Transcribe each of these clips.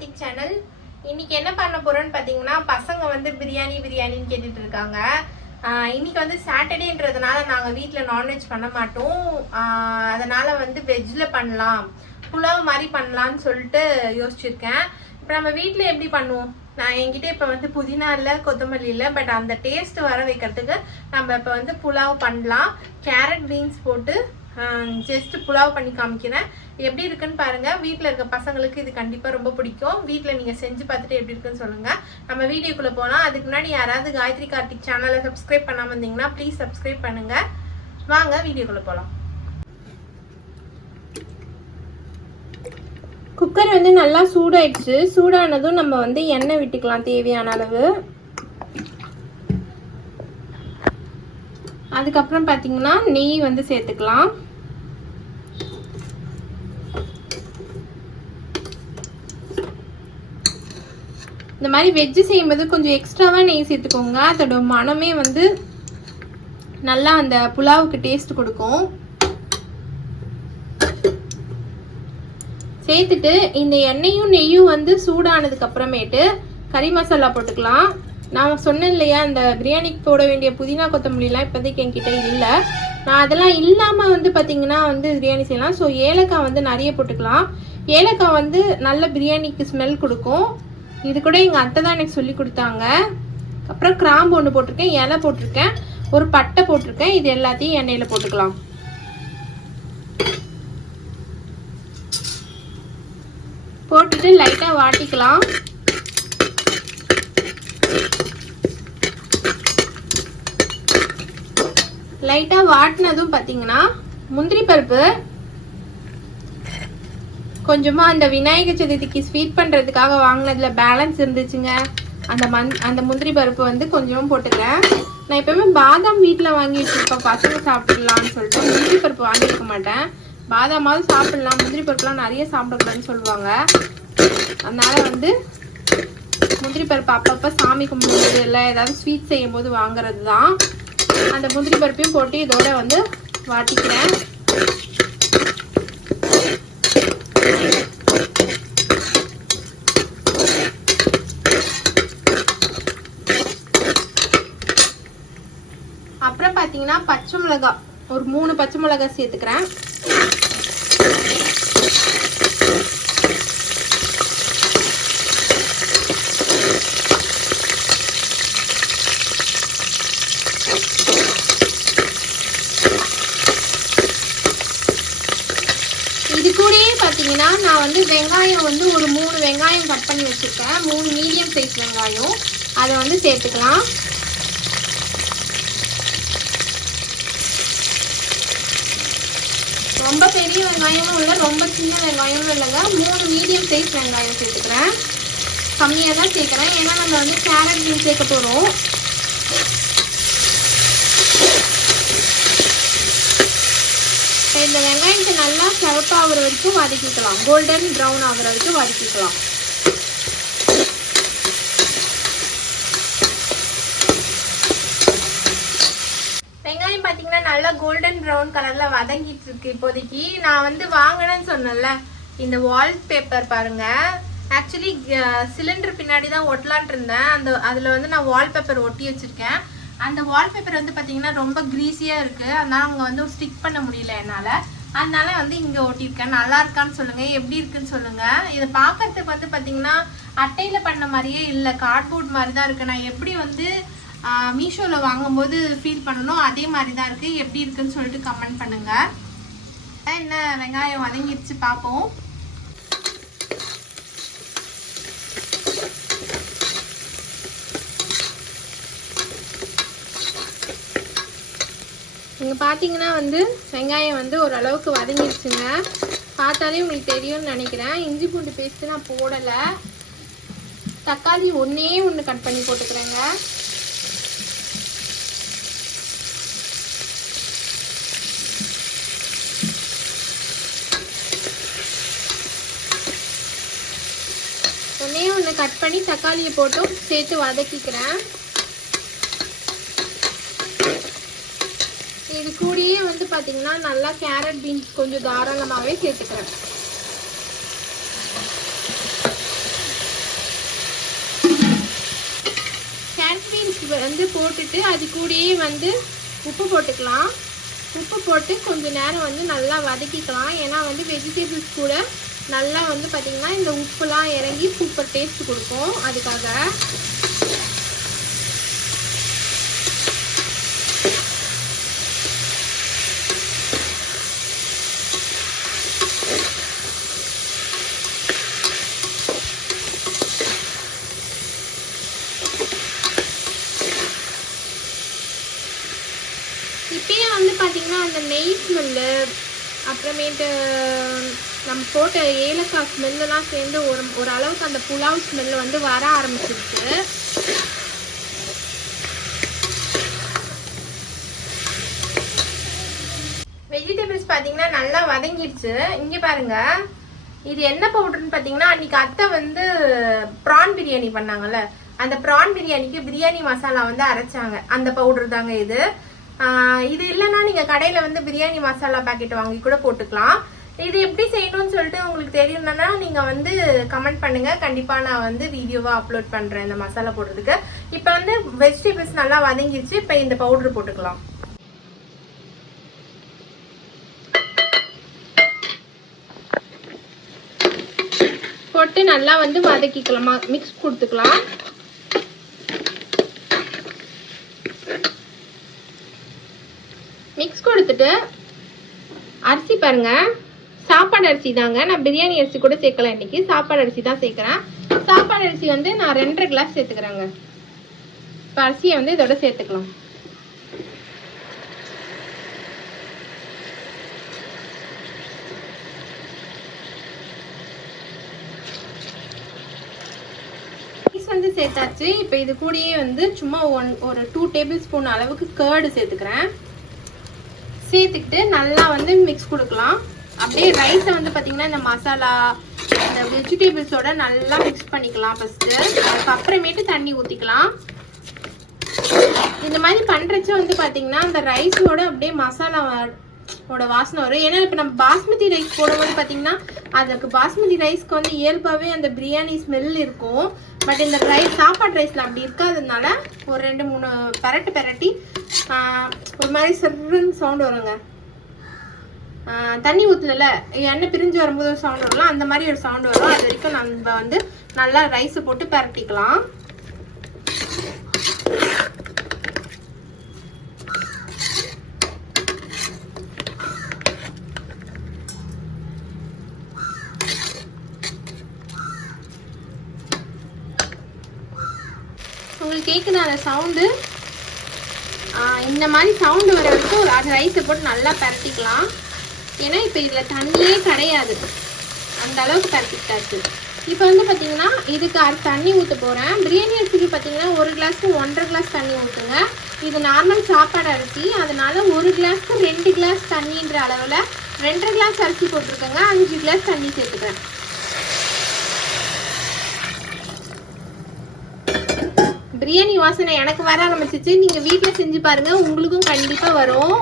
Karthik channel. இன்னைக்கு என்ன பண்ண போறோம்னு பாத்தீங்கன்னா, பசங்க வந்து பிரியாணின்னு கேட்டுட்டு இருக்காங்க. இன்னைக்கு வந்து சாட்டர்டேன்றதுனால நாங்க வீட்ல நான்வெஜ் பண்ண மாட்டோம். அதனால வந்து வெஜ்ல பண்ணலாம், புலாவ் மாதிரி பண்ணலாம்னு சொல்லிட்டு யோசிச்சிருக்கேன். இப்போ நம்ம வீட்ல எப்படி பண்ணுவோம்? நான் என்கிட்ட இப்போ வந்து புதினா இல்லை, கொத்தமல்லி இல்லை, பட் அந்த டேஸ்ட் வர வைக்கிறதுக்கு நம்ம இப்போ வந்து புலாவ் பண்ணலாம். கேரட் பீன்ஸ் போட்டு ஜஸ்ட் புலாவ் பண்ணி காமிக்கிறேன். எப்படி இருக்குன்னு பாருங்க. வீட்டில் இருக்க பசங்களுக்கு இது கண்டிப்பாக ரொம்ப பிடிக்கும். வீட்டில் நீங்கள் செஞ்சு பார்த்துட்டு எப்படி இருக்குன்னு சொல்லுங்க. நம்ம வீடியோக்குள்ளே போகலாம். அதுக்கு முன்னாடி யாராவது காயத்ரி கார்த்திக் சேனலை சப்ஸ்கிரைப் பண்ணாமல் இருந்தீங்கன்னா ப்ளீஸ் சப்ஸ்கிரைப் பண்ணுங்க. வாங்க வீடியோக்குள்ளே போகலாம். குக்கர் வந்து நல்லா சூடாயிடுச்சு. சூடானதும் நம்ம வந்து எண்ணெய் விட்டுக்கலாம் தேவையான அளவு. அதுக்கப்புறம் பார்த்தீங்கன்னா நெய் வந்து சேர்த்துக்கலாம். இந்த மாதிரி வெஜ்ஜு செய்யும்போது கொஞ்சம் எக்ஸ்ட்ராவாக நெய் சேர்த்துக்கோங்க. அதோட மனமே வந்து நல்லா அந்த புலாவுக்கு டேஸ்ட் கொடுக்கும். சேர்த்துட்டு இந்த எண்ணெயும் நெய்யும் வந்து சூடானதுக்கு அப்புறமேட்டு கறி மசாலா போட்டுக்கலாம். நான் சொன்னேன் இல்லையா, இந்த பிரியாணிக்கு போட வேண்டிய புதினா கொத்தமல்லிலாம் இப்போதைக்கு என்கிட்ட இல்லை. நான் அதெல்லாம் இல்லாமல் வந்து பார்த்தீங்கன்னா வந்து பிரியாணி செய்யலாம். ஸோ ஏலக்காய் வந்து நிறைய போட்டுக்கலாம். ஏலக்காய் வந்து நல்ல பிரியாணிக்கு ஸ்மெல் கொடுக்கும். இது கூட எங்கள் அத்தை தான் எனக்கு சொல்லி கொடுத்தாங்க. அப்புறம் கிராம்பு ஒன்று போட்டிருக்கேன், இலை போட்டிருக்கேன், ஒரு பட்டை போட்டிருக்கேன். இது எல்லாத்தையும் எண்ணெயில் போட்டுக்கலாம். போட்டுட்டு லைட்டாக வாட்டிக்கலாம். லைட்டாக வாட்டினதும் பார்த்தீங்கன்னா முந்திரி பருப்பு கொஞ்சமாக அந்த விநாயகர் சதுர்த்திக்கு ஸ்வீட் பண்ணுறதுக்காக வாங்கினதுல பேலன்ஸ் இருந்துச்சுங்க. அந்த முந்திரி பருப்பு வந்து கொஞ்சம் போட்டுக்கிறேன். நான் எப்பவுமே பாதாம் வீட்டில் வாங்கி வச்சுருப்பேன், பசங்க சாப்பிடலான்னு சொல்லிட்டு முந்திரி பருப்பு வாங்கியிருக்க மாட்டேன். பாதாமாவது சாப்பிடலாம், முந்திரி பருப்புலாம் நிறைய சாப்பிடக்கூடாதுன்னு சொல்லுவாங்க. அதனால வந்து முந்திரி பருப்பு அப்பப்போ சாமி கும்பிடுறது இல்லை ஏதாவது ஸ்வீட் செய்யும் போது வாங்குறது தான். அந்த முந்திரி பருப்பையும் போட்டு இதோட வந்து வாட்டிக்கிறேன். அப்புறம் பார்த்தீங்கன்னா பச்சை மிளகாய் ஒரு 3 பச்சை மிளகாய் சேர்த்துக்கிறேன். இது கூடயே பார்த்தீங்கன்னா நான் வந்து வெங்காயம் வந்து ஒரு 3 வெங்காயம் கட் பண்ணி வச்சுருக்கேன். 3 மீடியம் சைஸ் வெங்காயம், அதை வந்து சேர்த்துக்கலாம். ரொம்ப பெரிய வெங்காயமும் இல்லை, ரொம்ப சின்ன வெங்காயமும் இல்லைங்க. 3 மீடியம் சைஸ் வெங்காயம் சேர்த்துக்கிறேன். கம்மியாக தான் சேர்க்குறேன், ஏன்னா நம்ம வந்து கேரட் பீன்ஸ் சேர்க்க போகிறோம். இந்த வெங்காயத்தை நல்லா சிவப்பாகிற வரைக்கும் வதக்கிக்கலாம். கோல்டன் ப்ரௌன் ஆகிற வரைக்கும் வதக்கிக்கலாம். வெங்காயம் பார்த்தீங்கன்னா நல்லா கோல்டன் ப்ரௌன் கலரில் வதங்கிட்டு இருக்கு. இப்போதைக்கு நான் வந்து வாங்கினேன்னு சொன்னேன்ல, இந்த வால்பேப்பர் பாருங்க. ஆக்சுவலி சிலிண்டர் பின்னாடி தான் ஒட்டலான் இருந்தேன். அதில் வந்து நான் வால்பேப்பர் ஒட்டி வச்சுருக்கேன். அந்த வால்பேப்பர் வந்து பார்த்தீங்கன்னா ரொம்ப க்ரீஸியாக இருக்குது. அதனால் அங்கே வந்து ஸ்டிக் பண்ண முடியல என்னால். அதனால வந்து இங்கே ஒட்டியிருக்கேன். நல்லா இருக்கான்னு சொல்லுங்கள், எப்படி இருக்குன்னு சொல்லுங்கள். இதை பார்க்கறதுக்கு வந்து பார்த்தீங்கன்னா அட்டையில் பண்ண மாதிரியே இல்லை, கார்ட்போர்ட் மாதிரி தான் இருக்குது. நான் எப்படி வந்து மீஷோவில் வாங்கும்போது ஃபீல் பண்ணணும் அதே மாதிரி தான் இருக்குது. எப்படி இருக்குன்னு சொல்லிட்டு கமெண்ட் பண்ணுங்கள். என்ன வெங்காயம் வதங்கிடுச்சு பார்ப்போம். இங்கே பார்த்தீங்கன்னா வந்து வெங்காயம் வந்து ஓரளவுக்கு வதங்கிடுச்சுங்க. பார்த்தாலே உங்களுக்கு தெரியும்னு நினைக்கிறேன். இஞ்சி பூண்டு பேஸ்ட்டு நான் போடலை. தக்காளி ஒன்று கட் பண்ணி போட்டுக்கிறேங்க. ஒன்று கட் பண்ணி தக்காளியை போட்டும் சேர்த்து வதக்கிக்கிறேன். இது கூடயே வந்து பார்த்தீங்கன்னா நல்லா கேரட் பீன்ஸ் கொஞ்சம் தாராளமாகவே சேர்த்துக்கிறேன். வந்து போட்டுட்டு அது கூடயே வந்து உப்பு போட்டுக்கலாம். உப்பு போட்டு கொஞ்சம் நேரம் வந்து நல்லா வதக்கிக்கலாம். ஏன்னா வந்து வெஜிடபிள்ஸ் கூட நல்லா வந்து பார்த்திங்கன்னா இந்த உப்புலாம் இறங்கி சூப்பர் டேஸ்ட் கொடுக்கும். அதுக்காக இப்பயே வந்து பார்த்திங்கன்னா அந்த நெய் ஸ்மெல்லு, அப்புறமேட்டு நம்ம போட்ட ஏலக்காய் ஸ்மெல்லாம் சேர்ந்து ஒரு அளவுக்கு அந்த புலாவ் ஸ்மெல்லு வந்து வர ஆரம்பிச்சிருச்சு. வெஜிடபிள்ஸ் பார்த்தீங்கன்னா நல்லா வதங்கிடுச்சு. இங்கே பாருங்க, இது என்ன பவுடர்னு பார்த்தீங்கன்னா அன்னைக்கு அத்தை வந்து ப்ரான் பிரியாணி பண்ணாங்கல்ல, அந்த ப்ரான் பிரியாணிக்கு பிரியாணி மசாலா வந்து அரைச்சாங்க. அந்த பவுடர் தாங்க இது. இது இல்லைன்னா நீங்கள் கடையில் வந்து பிரியாணி மசாலா பாக்கெட் வாங்கி கூட போட்டுக்கலாம். இது எப்படி செய்யணும்னு சொல்லிட்டு உங்களுக்கு தெரியணும்னா நீங்கள் வந்து கமெண்ட் பண்ணுங்கள். கண்டிப்பாக நான் வந்து வீடியோவாக அப்லோட் பண்ணுறேன் இந்த மசாலா போடுறதுக்கு. இப்போ வந்து வெஜிடபிள்ஸ் நல்லா வதங்கிடுச்சு. இப்போ இந்த பவுடர் போட்டுக்கலாம். போட்டு நல்லா வந்து வதக்கிக்கலாம், மிக்ஸ் கொடுத்துக்கலாம். மிக்ஸ் கொடுத்துட்டு அரிசி பாருங்க, சாப்பாடு அரிசி தாங்க. நான் பிரியாணி அரிசி கூட சேர்க்கல, இன்னைக்கு சாப்பாடு அரிசி தான் சேர்க்குறேன். சாப்பாடு அரிசி வந்து நான் 2.5 கிளாஸ் சேர்த்துக்கிறேங்க. இப்போ அரிசியை வந்து இதோட சேர்த்துக்கலாம். வந்து சேர்த்தாச்சு. இப்போ இது கூடயே வந்து சும்மா ஒரு 2 டேபிள் ஸ்பூன் அளவுக்கு கர்டு சேர்த்துக்கிறேன். சேர்த்துக்கிட்டு நல்லா வந்து மிக்ஸ் கொடுக்கலாம். அப்படியே ரைஸை வந்து பார்த்தீங்கன்னா இந்த மசாலா இந்த வெஜிடபிள்ஸோட நல்லா மிக்ஸ் பண்ணிக்கலாம் ஃபர்ஸ்ட்டு. அதுக்கப்புறமேட்டு தண்ணி ஊற்றிக்கலாம். இந்த மாதிரி பண்ணுறச்ச வந்து பார்த்தீங்கன்னா அந்த ரைஸோட அப்படியே மசாலாவோட வாசனை வரும். ஏன்னா இப்போ நம்ம பாஸ்மதி ரைஸ் போடும்போது பார்த்தீங்கன்னா அதுக்கு பாஸ்மதி ரைஸ்க்கு வந்து இயல்பாகவே அந்த பிரியாணி ஸ்மெல் இருக்கும். பட் இந்த சாப்பாடு ரைஸில் அப்படி இருக்காததுனால ஒரு 2-3 பெரட்டி ஒரு மாதிரி சர்ன்னு சவுண்ட் வருங்க. தண்ணி ஊற்றல எண்ணெய் பிரிஞ்சு வரும்போது ஒரு சவுண்ட் வரலாம், அந்த மாதிரி ஒரு சவுண்ட் வரும். அது வரைக்கும் நம்ம வந்து நல்லா ரைஸை போட்டு பெரட்டிக்கலாம். உங்களுக்கு கேட்குது அந்த சவுண்டு? இந்த மாதிரி சவுண்டு வர வரைக்கும் அது ரைஸை போட்டு நல்லா பரட்டிக்கலாம். ஏன்னா இப்போ இதில் தண்ணியே கிடையாது, அந்த அளவுக்கு பரட்டிட்டாச்சு. இப்போ வந்து பார்த்தீங்கன்னா இதுக்கு தண்ணி ஊற்ற போகிறேன். பிரியாணி அரிசிக்கு பார்த்தீங்கன்னா 1 கிளாஸ்க்கு 1.5 கிளாஸ் தண்ணி ஊற்றுங்க. இது நார்மல் சாப்பாடு அரிசி, அதனால 1 கிளாஸ்க்கு 2 கிளாஸ் தண்ணின்ற அளவில் 2.5 கிளாஸ் அரிசி போட்டிருக்கேங்க. 5 கிளாஸ் தண்ணி சேர்த்துக்கிறேன். பிரியாணி வாசனை எனக்கு வர ஆரம்பிச்சிச்சு. நீங்கள் வீட்டில் செஞ்சு பாருங்கள், உங்களுக்கும் கண்டிப்பாக வரும்.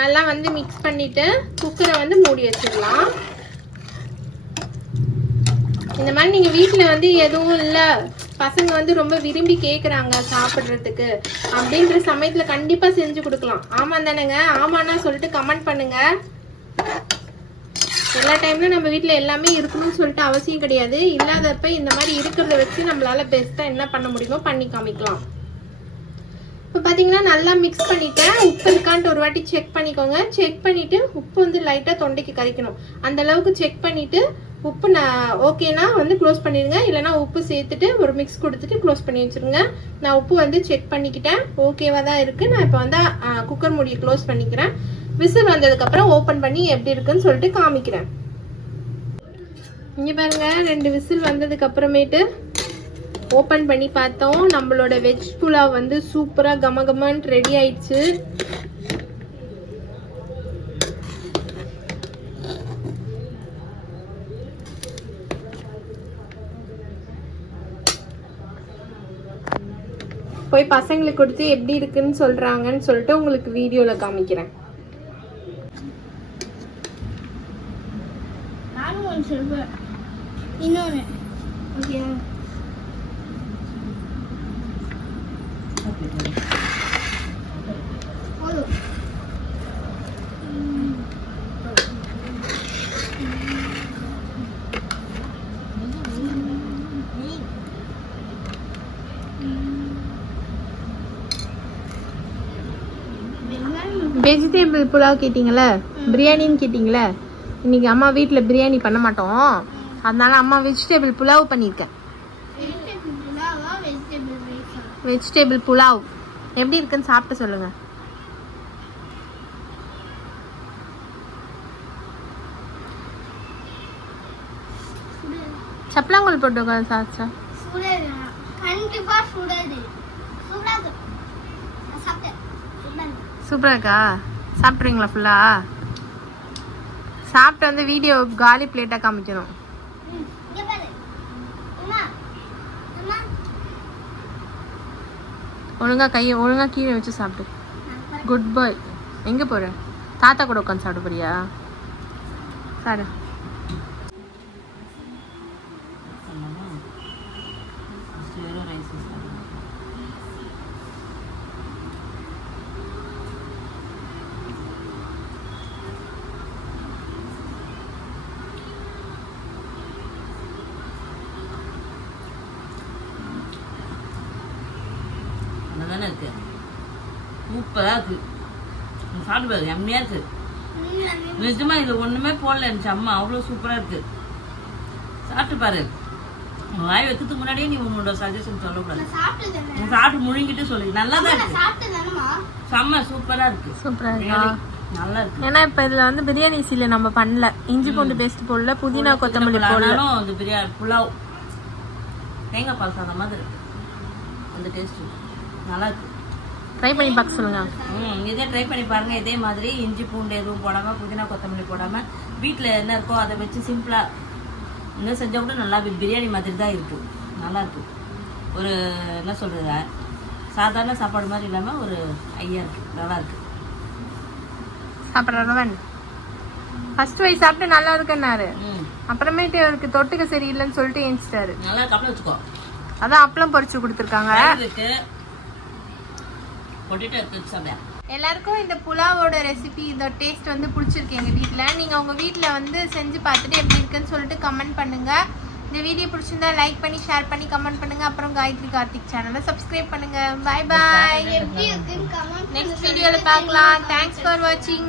நல்லா வந்து மிக்ஸ் பண்ணிவிட்டு குக்கரை வந்து மூடி வச்சிடலாம். இந்த மாதிரி நீங்கள் வீட்டில் வந்து எதுவும் இல்லை, பசங்க வந்து ரொம்ப விரும்பி கேட்குறாங்க சாப்பிட்றதுக்கு அப்படின்ற சமயத்தில் கண்டிப்பாக செஞ்சு கொடுக்கலாம். ஆமாம் தானேங்க? ஆமாண்ணா சொல்லிட்டு கமெண்ட் பண்ணுங்கள். எல்லா டைம்லையும் நம்ம வீட்டில் எல்லாமே இருக்கணும்னு சொல்லிட்டு அவசியம் கிடையாது. இல்லாதப்ப இந்த மாதிரி இருக்கிறத வச்சு நம்மளால பெஸ்ட்டாக என்ன பண்ண முடியுமோ பண்ணி காமிக்கலாம். இப்போ பார்த்தீங்கன்னா நல்லா மிக்ஸ் பண்ணிட்டேன். உப்பு இருக்கான்ட்டு ஒரு வாட்டி செக் பண்ணிக்கோங்க. செக் பண்ணிவிட்டு உப்பு வந்து லைட்டாக தொண்டைக்கு கரைக்கணும், அந்த அளவுக்கு செக் பண்ணிவிட்டு உப்பு ஓகேனா வந்து க்ளோஸ் பண்ணிடுங்க. இல்லைனா உப்பு சேர்த்துட்டு ஒரு மிக்ஸ் கொடுத்துட்டு க்ளோஸ் பண்ணி வச்சுருங்க. நான் உப்பு வந்து செக் பண்ணிக்கிட்டேன், ஓகேவாக தான் இருக்குது. நான் இப்போ வந்து குக்கர் மூடியை க்ளோஸ் பண்ணிக்கிறேன். விசில் வந்ததுக்கப்புறம் ஓப்பன் பண்ணி எப்படி இருக்குன்னு சொல்லிட்டு காமிக்கிறேன். இங்கே பாருங்க, 2 விசில் வந்ததுக்கு அப்புறமேட்டு ஓப்பன் பண்ணி பார்த்தோம். நம்மளோட வெஜ் புலாவ் வந்து சூப்பராக கமகமன்னு ரெடி ஆயிடுச்சு. போய் பசங்களுக்கு கொடுத்து எப்படி இருக்குன்னு சொல்றாங்கன்னு சொல்லிட்டு உங்களுக்கு வீடியோல காமிக்கிறேன். வெஜிடபிள் புலாவ் கேட்டிங்களே, பிரியாணின்னு கேட்டிங்களே. இன்னைக்கு அம்மா வீட்டில் பிரியாணி பண்ண மாட்டோம், அதனால அம்மா வெஜிடபிள் புலாவ் பண்ணியிருக்கேன். வெஜிடபிள் புலாவ் எப்படி இருக்குன்னு சாப்பிட்டு சொல்லுங்க. சப்பலாங்கல் போட்டு உட்காந்து சாச்சா சூப்பரா இருக்கா? சாப்பிட்றீங்களா? ஃபுல்லா சாப்பிட்டு வந்து வீடியோ காலி பிளேட்டா காமிக்கணும். ஒழுங்கா கையை ஒழுங்கா கீழே வச்சு சாப்பிடு. குட் பாய். எங்க போற? தாத்தா கூட உட்காந்து சாப்பிட போறியா? சாரு தானே இருக்கு. சூப்பரா இருக்கு. சாப்பிட்டு பாரு, எம்மையா இருக்கு. நிஜமா இது ஒண்ணுமே போடல இருந்துச்சு அம்மா, அவ்வளவு சூப்பரா இருக்கு. சாப்பிட்டு பாரு. வாய் வைக்கிறதுக்கு முன்னாடியே நீ உன்னோட சஜஷன் சொல்லக்கூடாது. சாப்பிட்டு முழுங்கிட்டு சொல்லு. நல்லா தான் இருக்கு. செம்ம சூப்பரா இருக்கு. சூப்பரா இருக்கா? நல்லா இருக்கு. ஏன்னா இப்ப இதுல வந்து பிரியாணி சீல நம்ம பண்ணல, இஞ்சி பூண்டு பேஸ்ட் போடல, புதினா கொத்தமல்லி போடல. இந்த பிரியாணி புலாவ் தேங்காய் பால் சாதம் மாதிரி இருக்கு. அந்த டேஸ்ட் நல்லா இருக்கு. ட்ரை பண்ணி பார்க்க சொல்லுங்க. இதே ட்ரை பண்ணி பாருங்க. இதே மாதிரி இஞ்சி பூண்டு எதுவும் போடாம, புதினா கொத்தமல்லி போடாம, வீட்டில் என்ன இருக்கோ அதை வச்சு சிம்பிளா இன்னும் செஞ்சா கூட நல்லா பிரியாணி மாதிரி தான் இருக்கு. நல்லா இருக்கு. ஒரு என்ன சொல்றது, சாதாரண சாப்பாடு மாதிரி இல்லாம ஒரு ஐயா இருக்கு. நல்லா இருக்கு. சாப்பிட்றவன் ஃபர்ஸ்ட் வயசு சாப்பிட்டு நல்லா இருக்குன்னாரு. அப்புறமேட்டு அவருக்கு தொட்டுக்க சரியில்லைன்னு சொல்லிட்டு ஏஞ்சிட்டாரு. நல்லா கப்பல வச்சுக்கோ. அதான் அப்பளம் பொரிச்சு கொடுத்துருக்காங்க. எல்லாருக்கும் இந்த புலாவோட ரெசிபி, இந்த டேஸ்ட் வந்து பிடிச்சிருக்கு எங்கள் வீட்டில். நீங்கள் உங்கள் வீட்டில் வந்து செஞ்சு பார்த்துட்டு எப்படி இருக்குன்னு சொல்லிட்டு கமெண்ட் பண்ணுங்கள். இந்த வீடியோ பிடிச்சிருந்தா லைக் பண்ணி, ஷேர் பண்ணி, கமெண்ட் பண்ணுங்கள். அப்புறம் காயத்ரி கார்த்திக் சேனலை சப்ஸ்கிரைப் பண்ணுங்கள். பாய் பாய். நெக்ஸ்ட் வீடியோவில் பார்க்கலாம். தேங்க்ஸ் ஃபார் வாட்சிங்.